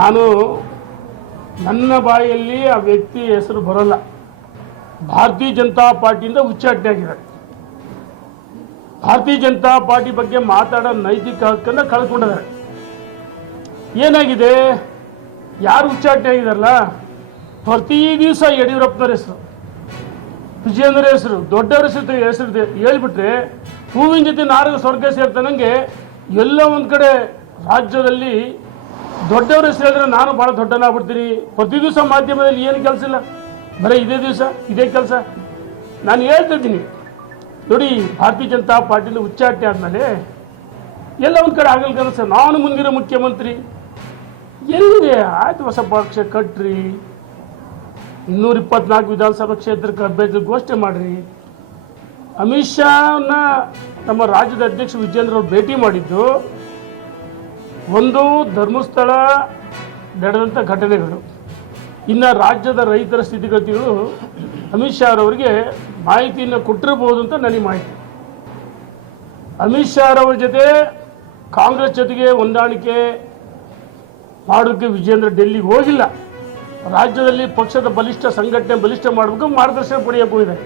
ನಾನು ನನ್ನ ಬಾಯಲ್ಲಿ ಆ ವ್ಯಕ್ತಿ ಹೆಸರು ಬರೋಲ್ಲ. ಭಾರತೀಯ ಜನತಾ ಪಾರ್ಟಿಯಿಂದ ಉಚ್ಚಾಟನೆ ಆಗಿದ್ದಾರೆ. ಭಾರತೀಯ ಜನತಾ ಪಾರ್ಟಿ ಬಗ್ಗೆ ಮಾತಾಡೋ ನೈತಿಕ ಹಕ್ಕನ್ನು ಕಳ್ಕೊಂಡಿದ್ದಾರೆ. ಏನಾಗಿದೆ, ಯಾರು ಉಚ್ಚಾಟನೆ ಆಗಿದಾರಲ್ಲ, ಪ್ರತಿ ದಿವಸ ಯಡಿಯೂರಪ್ಪನವ್ರ ಹೆಸರು, ವಿಜಯೇಂದ್ರ ಹೆಸರು, ದೊಡ್ಡವರ ಹೆಸರು ಹೇಳ್ಬಿಟ್ರೆ ಹೂವಿನ ಜೊತೆ ನಾರದ ಸ್ವರ್ಗ ಸೇರ್ತಾನಂಗೆ ಎಲ್ಲ ಒಂದು ಕಡೆ ರಾಜ್ಯದಲ್ಲಿ ದೊಡ್ಡವ್ರ ಹೆಸರು ಹೇಳಿದ್ರೆ ನಾನು ಭಾಳ ದೊಡ್ಡನಾಗ್ಬಿಡ್ತೀನಿ. ಪ್ರತಿ ದಿವಸ ಮಾಧ್ಯಮದಲ್ಲಿ ಏನು ಕೆಲಸ ಇಲ್ಲ, ಬರೀ ಇದೇ ದಿವಸ ಇದೇ ಕೆಲಸ. ನಾನು ಹೇಳ್ತಿದ್ದೀನಿ ನೋಡಿ, ಭಾರತೀಯ ಜನತಾ ಪಾರ್ಟಿಯಿಂದ ಉಚ್ಚಾಟನೆ ಆದಮೇಲೆ ಎಲ್ಲ ಒಂದು ಕಡೆ ಆಗಲ್ ಕೆಲಸ. ನಾನು ಮುಂದಿನ ಮುಖ್ಯಮಂತ್ರಿ ಎಲ್ಲಿದೆ? ಆಯ್ತು, ಹೊಸ ಪಕ್ಷ ಕಟ್ರಿ, 224 ವಿಧಾನಸಭಾ ಕ್ಷೇತ್ರಕ್ಕೆ ಅಭ್ಯರ್ಥಿ ಘೋಷಣೆ ಮಾಡಿರಿ. ಅಮಿತ್ ಶಾನ ನಮ್ಮ ರಾಜ್ಯದ ಅಧ್ಯಕ್ಷ ವಿಜೇಂದ್ರ ಅವರು ಭೇಟಿ ಮಾಡಿದ್ದು ಒಂದು ಧರ್ಮಸ್ಥಳ ನಡೆದಂಥ ಘಟನೆಗಳು, ಇನ್ನು ರಾಜ್ಯದ ರೈತರ ಸ್ಥಿತಿಗತಿಗಳು ಅಮಿತ್ ಶಾ ಅವರಿಗೆ ಮಾಹಿತಿಯನ್ನು ಕೊಟ್ಟಿರಬಹುದು ಅಂತ ನನಗೆ ಮಾಹಿತಿ. ಅಮಿತ್ ಶಾ ಅವರ ಜೊತೆ ಕಾಂಗ್ರೆಸ್ ಜೊತೆಗೆ ಹೊಂದಾಣಿಕೆ ಮಾಡೋಕ್ಕೆ ವಿಜೇಂದ್ರ ಡೆಲ್ಲಿಗೆ ಹೋಗಿಲ್ಲ. ರಾಜ್ಯದಲ್ಲಿ ಪಕ್ಷದ ಬಲಿಷ್ಠ ಸಂಘಟನೆ ಬಲಿಷ್ಠ ಮಾಡಬೇಕು, ಮಾರ್ಗದರ್ಶನ ಪಡೆಯಕ್ಕೆ ಹೋಗಿದ್ದಾರೆ.